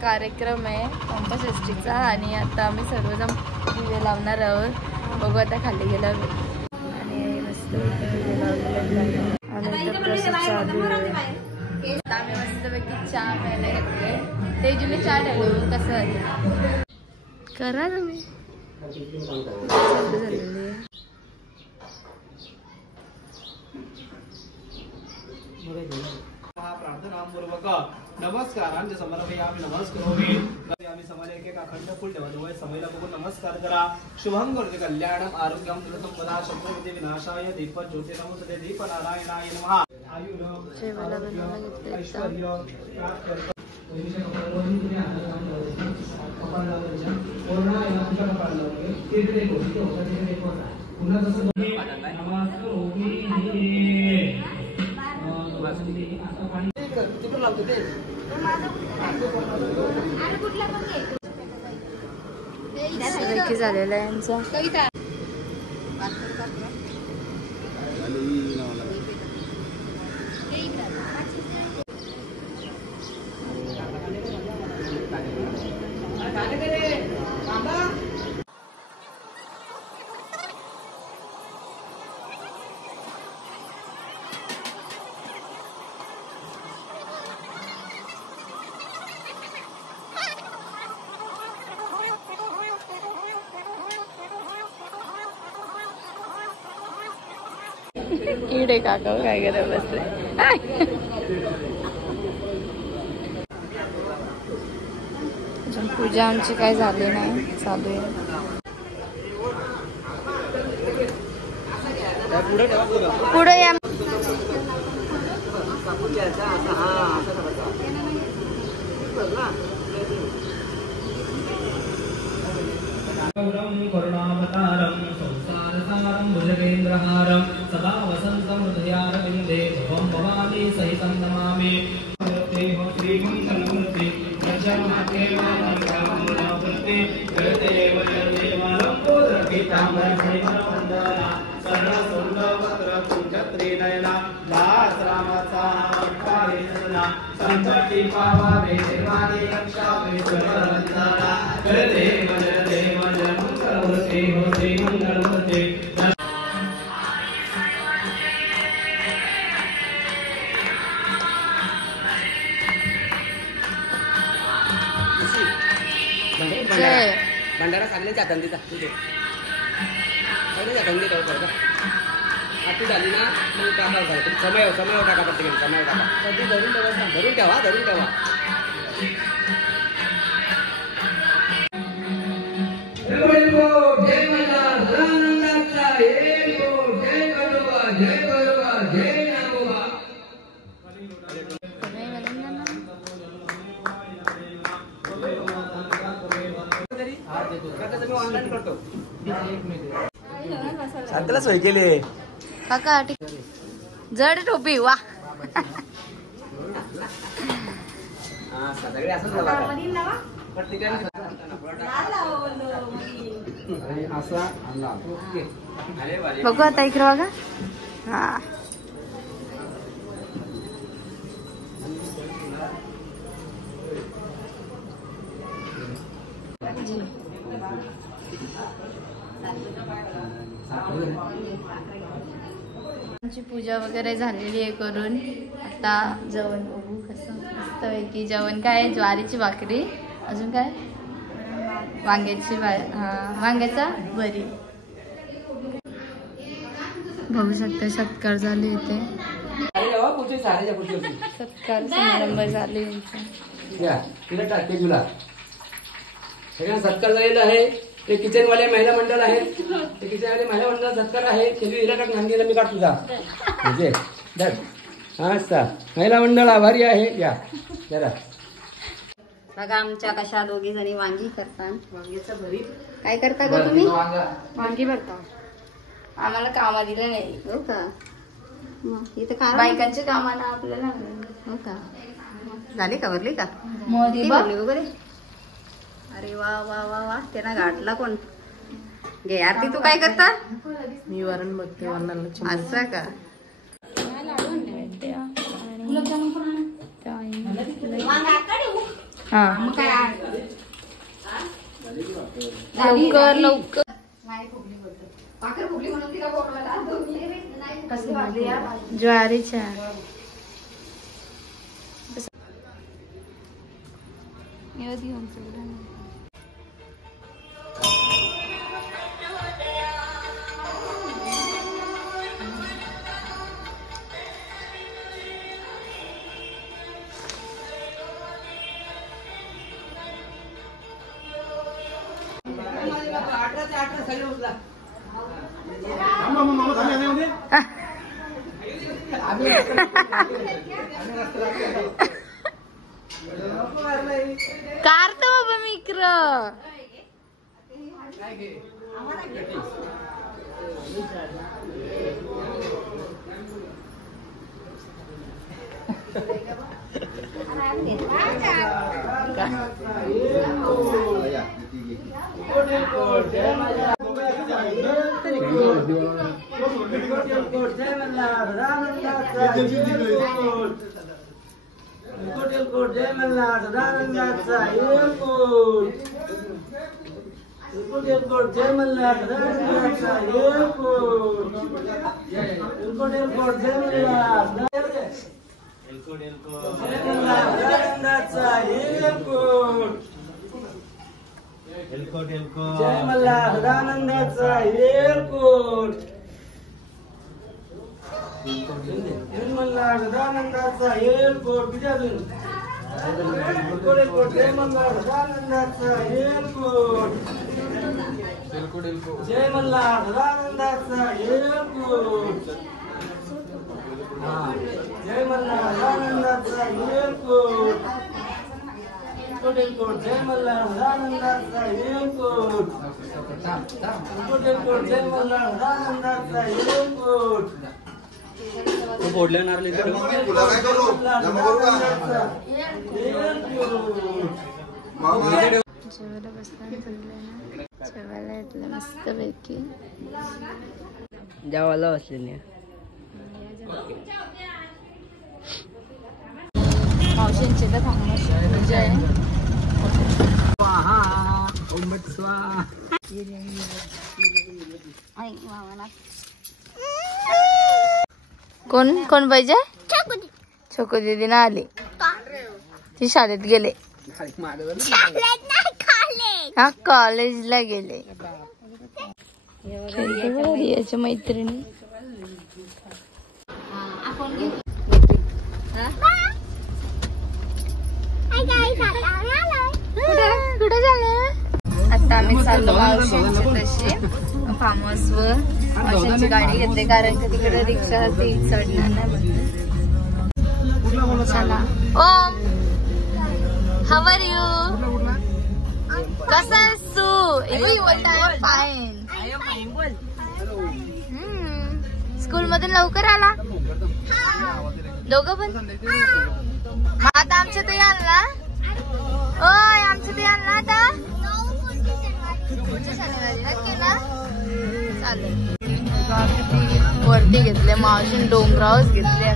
कार्यक्रम आहे संपष्टीचा आणि आता आम्ही सर्वजण दिवे लावणार आहोत। बघू आता खाली गेल्यावर आणि मस्त दिवे लावलेले आणि आम्ही मस्तपैकी चहा प्यायला घेतले। तेजूने चहा ठेवलो कसं करा तुम्ही प्रार्थनापूर्वक नमस्कारांचे समर्पयामि नमस्करोमि। आम्ही समाज एक अखंड फुल ठेवा समयला बघून नमस्कार करा। शुभं करोति कल्याणं आरोग्यं धनसंपदा शत्रुविधी विनाशाय दीप ज्योती नमोस्तुते दीप नारायणाय नमः। झालेला यांचा इडे काका काय करत बसले। अजून पूजा आमची काय झाली नाही, चालू आहे। पुढे या करुणावतारं संसारसारं भुजगेन्द्रहारं सदा वसन्तं हृदयारविन्दे भवं भवानी सहितं नमामि। श्रीमङ्गलमूर्ति दक्षिणाकेवामूर्ति जगदेव जगदेवालम्बोदरपीताम्बरशैवरवन्दना सर्वसुन्दरवक्त्रकुञ्जत्रिनयना दासरामसावट्टारिणना सन्तति पावामे निर्वाणी रक्षामे सर्ववन्दना जगदेव जगदेव जगमूर्ति हो श्रीमङ्गलमूर्ति। भंडारा सांगण्याच्या धंदीचा आती झाली ना मग टाका समय टाका प्रत्येक समय टाका धरून ठेवा धरून ठेवा। शांतला सोय केली काका जड टोपी वा बघू आता इकडे बघा। हा आमची पूजा वगैरे झालेली आहे करून आता जेवण बघू कसं मस्तपैकी जेवण काय ज्वारीची भाकरी अजून काय वांग्याची वांग्याचा भरी बघू शकता। सत्कार झाले इथे सत्कार समारंभ झाले सत्कार झालेला आहे। ते किचन वाले महिला मंडळ आहेत ते किचन वाले महिला मंडळ सत्कार आहे हिला टाक नांदीला मी काढ तुझा म्हणजे हा महिला मंडळ आभारी आहे। या जरा बघा आमच्या कशा दोघी जणी वांगी करतात। वांग्याचं भरीत काय करता ग तुम्ही? वांगी भरता। आम्हाला कामा दिलं नाही हो का? इथे का बायकांची कामाला आपल्याला हो का? झाली का भरली का? मोदी भरली वगैरे। अरे वा वा वा वा त्यांना गाठला कोण घे आरती। तू काय करता? मी वरण बघते वरणाला असं का? हा लवकर लवकर ज्वारीच्या कारतो बाबा मिक्र जय मल्हार सदानंदाचा एअरपोर्ट जय मल्हार सदानंदाचा एअरपोर्ट जय मल्हार सदानंदाचा एअरपोर्ट जय मल्हार सदानंदाचा एअरपोर्ट जय मल्हार सदानंदाचा एअरपोर्ट विद्यार्थी जय मल्हार सदानंदाचा एअरपोर्ट जय मल्हार सदानंदाचा एअरपोर्ट जय मल्हार सदानंदाचा एअरपोर्ट जय मल्हार सदानंदाचा एअरपोर्ट जय मल्हार सदानंदाचा एअरपोर्ट फोडल्या नारळी जेवायला बसणार जेवायला येतलं मस्त पैकी जेवायला बसलेली मावशींचे तर म्हणजे आहे कोण कोण पाहिजे छोको दीदी ना आली ती शाळेत गेले हा कॉलेजला गेले याच्या मैत्रिणी कुठे झालं आता आम्ही चाललो मावशींचे तसे फार्म हाऊस वर मावशींची गाडी घेतली कारण की तिकडे रिक्षा चढणार नाही चला ओम हाऊ आर यू कसा आहेस तू फाईन स्कूल मधून लवकर आला दोघं पण आता आमच्या ते याल ना ओय आमच्या ते याल ना आता पुढच्या शनिवारी नक्की ना चालेल वरती घेतले मावशीन डोंगरावच घेतले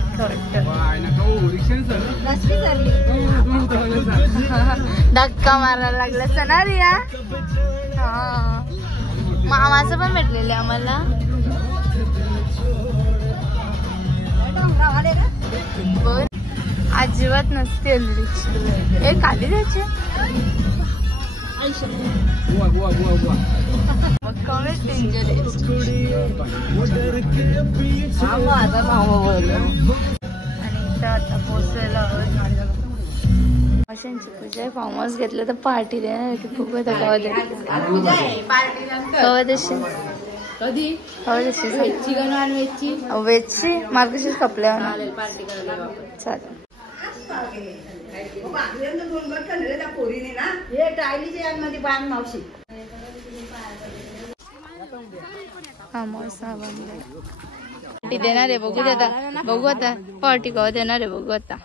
धक्का मारायला लागला सना रिया हा मामाचं पण भेटलेले आम्हाला अजिबात नसते हे खाली जायचे मग कमीच डेंजर आणि आता पोचलेलो मावशींची पूजा आहे फार्म हाऊस घेतलं तर पार्टी देणार की खूप कवा देशील कधी व्हेजची का नॉन व्हेजची व्हेजची मार्गशीर्ष कपल्या चालेल पार्टी देणार आहे बघू आता बघू आता पार्टी कवा देणार आहे बघू आता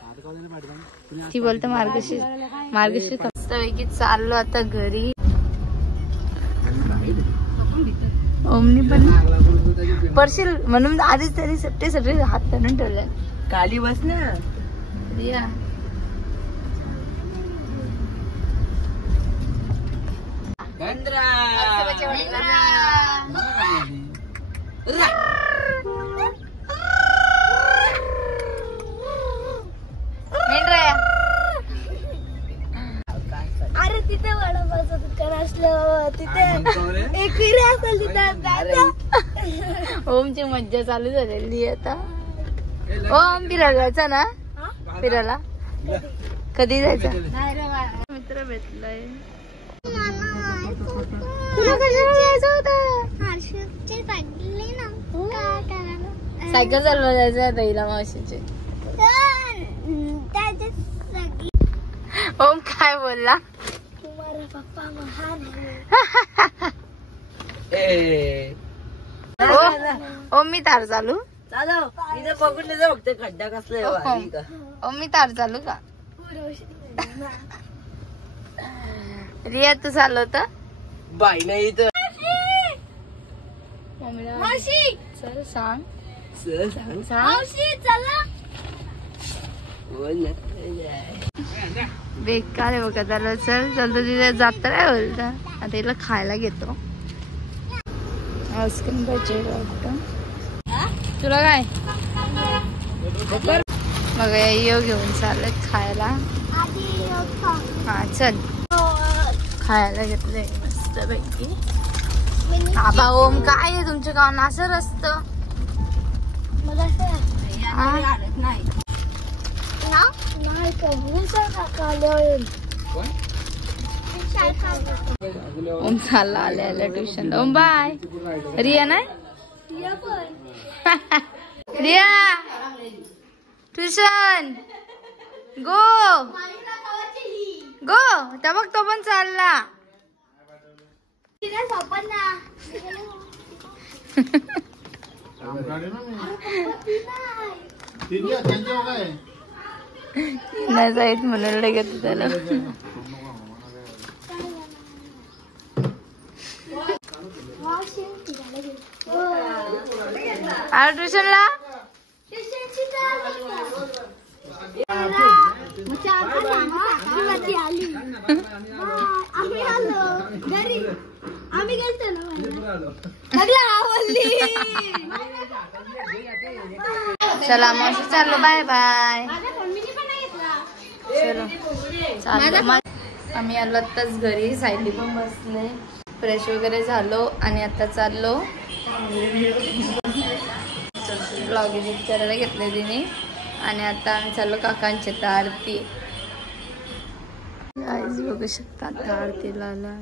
ती बोलते मार्गशीर्ष मस्तपैकी चाललो आता घरी ओमनी पण पडशील म्हणून आधीच तरी सट्टे हात धरून ठेवले खाली बस ना. रिया अरे तिथे वडापावचं दुकान असलं तिथे एक विरे असेल तिथे. ओमची मज्जा चालू झालेली आता. ओम फिरायला जायचा ना फिरायला कधी जायचं. मित्र भेटलाय. तुला कशाला जायचं होतं. सायकल चालवायला जायचं आता हिला मावशीचे. ओम काय बोलला. पप्पा महान ओम मी तार चालू. चालव इथे पकडले जा फक्त खड्डा कसला. ओम मी तार चालू का. रिया तू चालवत बाई नाही तर मावशी चल सांग सांग सांग. मावशी चला. बोल ना. बेकार आहे बघा त्याला. चल चलतो तिथे जात काय बोलता. आता हिला खायला घेतो. आईस्क्रीम पाहिजे वाटतं तुला. काय मग यो घेऊन चालत खायला. हा चल खायला घेतलंय मस्त पैकी. बाबा ओम काय आहे तुमच्या गावात असं रस्तं. ओम चालला आल्या आल्या ट्युशन. ओम बाय. रिया नाही रिया ट्युशन गो गो. त्या बघ तो पण चालला. नाही जाईत म्हणून लगेच त्याला. ट्युशनला आम्ही आलो घरी. आम्ही गेलतो ना. चला मावशी चाललो. Bye bye. चलो चाललो. आम्ही आलो आत्ताच घरी. सायली पण बसले. फ्रेश वगैरे झालो आणि आता चाललो. ब्लॉग एडिट करायला घेतले तिने. आणि आता आम्ही चाललो काकांची आरती. आज बघू शकता आता आरतीला आला.